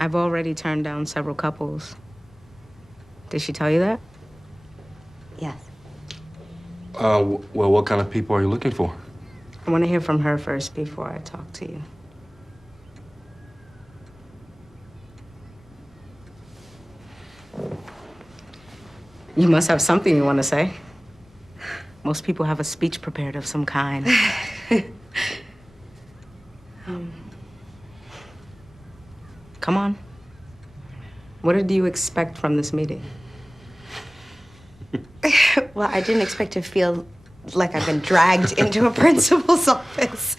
I've already turned down several couples. Did she tell you that? Yes. Well, what kind of people are you looking for? I want to hear from her first before I talk to you. You must have something you want to say. Most people have a speech prepared of some kind. Come on. What did you expect from this meeting? Well, I didn't expect to feel like I've been dragged into a principal's office,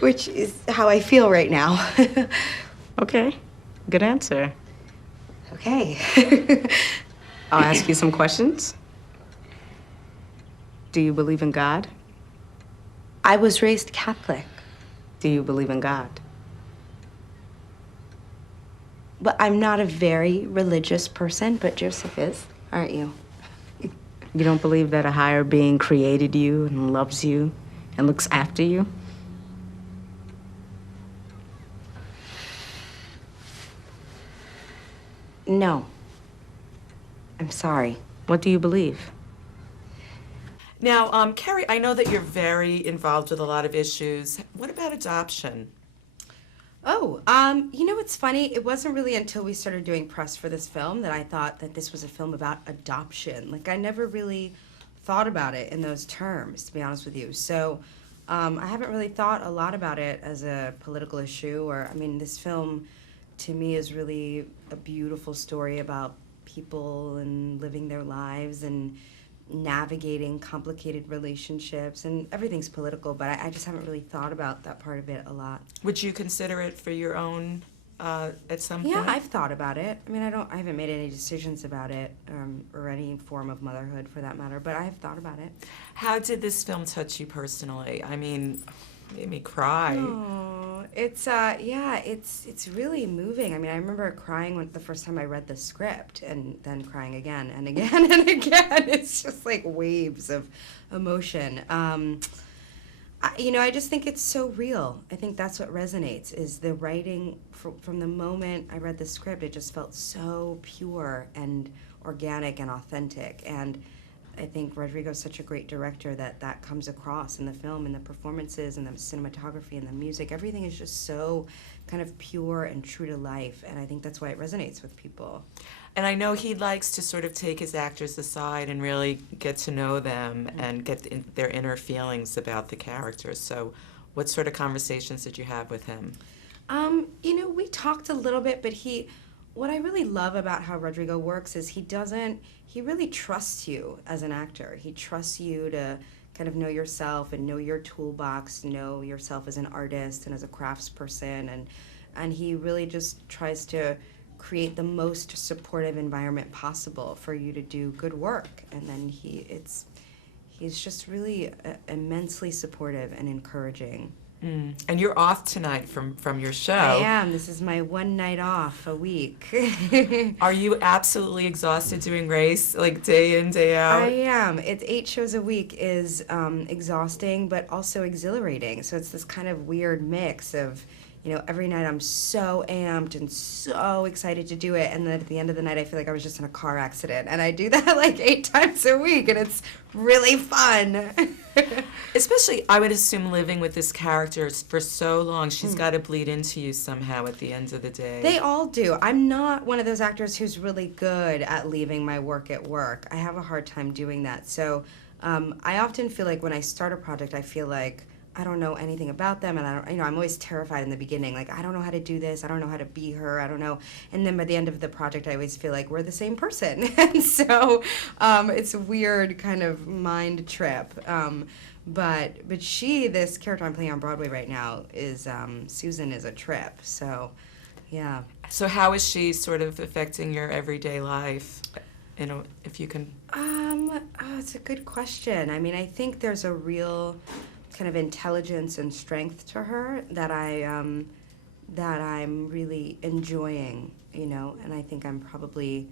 which is how I feel right now. Okay, good answer. Okay. I'll ask you some questions. Do you believe in God? I was raised Catholic. Do you believe in God? But I'm not a very religious person, but Joseph is, aren't you? You don't believe that a higher being created you and loves you and looks after you? No. I'm sorry. What do you believe? Now, Kerry, I know that you're very involved with a lot of issues. What about adoption? Oh, you know what's funny? It wasn't really until we started doing press for this film that I thought that this was a film about adoption. Like, I never really thought about it in those terms, to be honest with you. So, I haven't really thought a lot about it as a political issue, or, I mean, this film, to me, is really a beautiful story about people and living their lives and navigating complicated relationships, and everything's political, but I just haven't really thought about that part of it a lot. Would you consider it for your own at some Yeah, point? I've thought about it. I mean, I haven't made any decisions about it, or any form of motherhood for that matter, but I have thought about it. How did this film touch you personally? I mean, it made me cry. Oh, it's really moving. I mean, I remember crying the first time I read the script, and then crying again and again and again. It's just like waves of emotion. I just think it's so real. I think that's what resonates, is the writing. From the moment I read the script, it just felt so pure and organic and authentic. And I think Rodrigo's such a great director that comes across in the film, and the performances and the cinematography and the music. Everything is just so kind of pure and true to life, and I think that's why it resonates with people. And I know he likes to sort of take his actors aside and really get to know them and get their inner feelings about the characters. So what sort of conversations did you have with him? We talked a little bit, but what I really love about how Rodrigo works is he really trusts you as an actor. He trusts you to kind of know yourself and know your toolbox, know yourself as an artist and as a craftsperson, and he really just tries to create the most supportive environment possible for you to do good work. And then he's just really immensely supportive and encouraging. And you're off tonight from your show. I am. This is my one night off a week. Are you absolutely exhausted doing Race, like day in, day out? I am. It's 8 shows a week is exhausting, but also exhilarating. So it's this kind of weird mix of, every night I'm so amped and so excited to do it, and then at the end of the night I feel like I was just in a car accident. And I do that like 8 times a week, and it's really fun. Especially, I would assume, living with this character for so long, she's got to bleed into you somehow at the end of the day. They all do. I'm not one of those actors who's really good at leaving my work at work. I have a hard time doing that. So I often feel like when I start a project, I feel like I don't know anything about them, and I'm always terrified in the beginning. Like, I don't know how to do this. I don't know how to be her. I don't know. And then by the end of the project, I always feel like we're the same person. And so it's a weird kind of mind trip. But this character I'm playing on Broadway right now is Susan is a trip. So, yeah. So how is she sort of affecting your everyday life? If you can. It's a good question. I mean, I think there's a real kind of intelligence and strength to her that I'm really enjoying, and I think I'm probably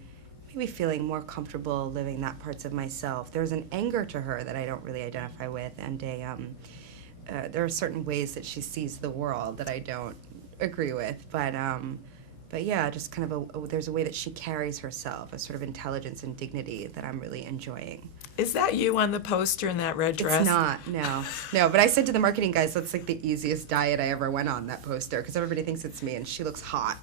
maybe feeling more comfortable living that parts of myself. There's an anger to her that I don't really identify with, and there are certain ways that she sees the world that I don't agree with, but But yeah, just kind of there's a way that she carries herself, a sort of intelligence and dignity that I'm really enjoying. Is that you on the poster in that red dress? It's not, no. No, but I said to the marketing guys, that's like the easiest diet I ever went on, that poster, because everybody thinks it's me, and she looks hot.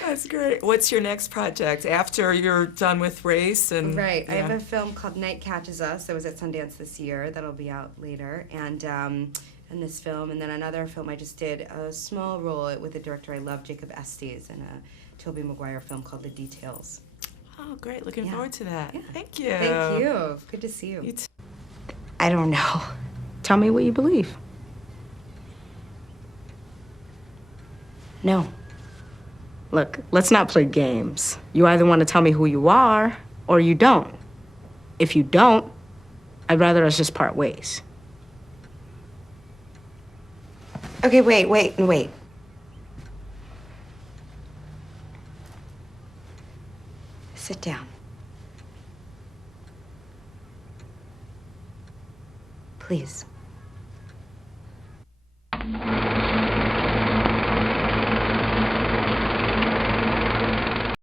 That's great. What's your next project after you're done with Race? And Right. I have yeah. a film called Night Catches Us that was at Sundance this year. That'll be out later. And this film, and then another film I just did a small role with a director I love, Jacob Estes, in a Tobey Maguire film called The Details. Oh, great. Looking Yeah. forward to that. Yeah. Thank you. Thank you. Good to see you. You too. I don't know. Tell me what you believe. No. Look, let's not play games. You either want to tell me who you are, or you don't. If you don't, I'd rather us just part ways. Okay, wait. Sit down. Please.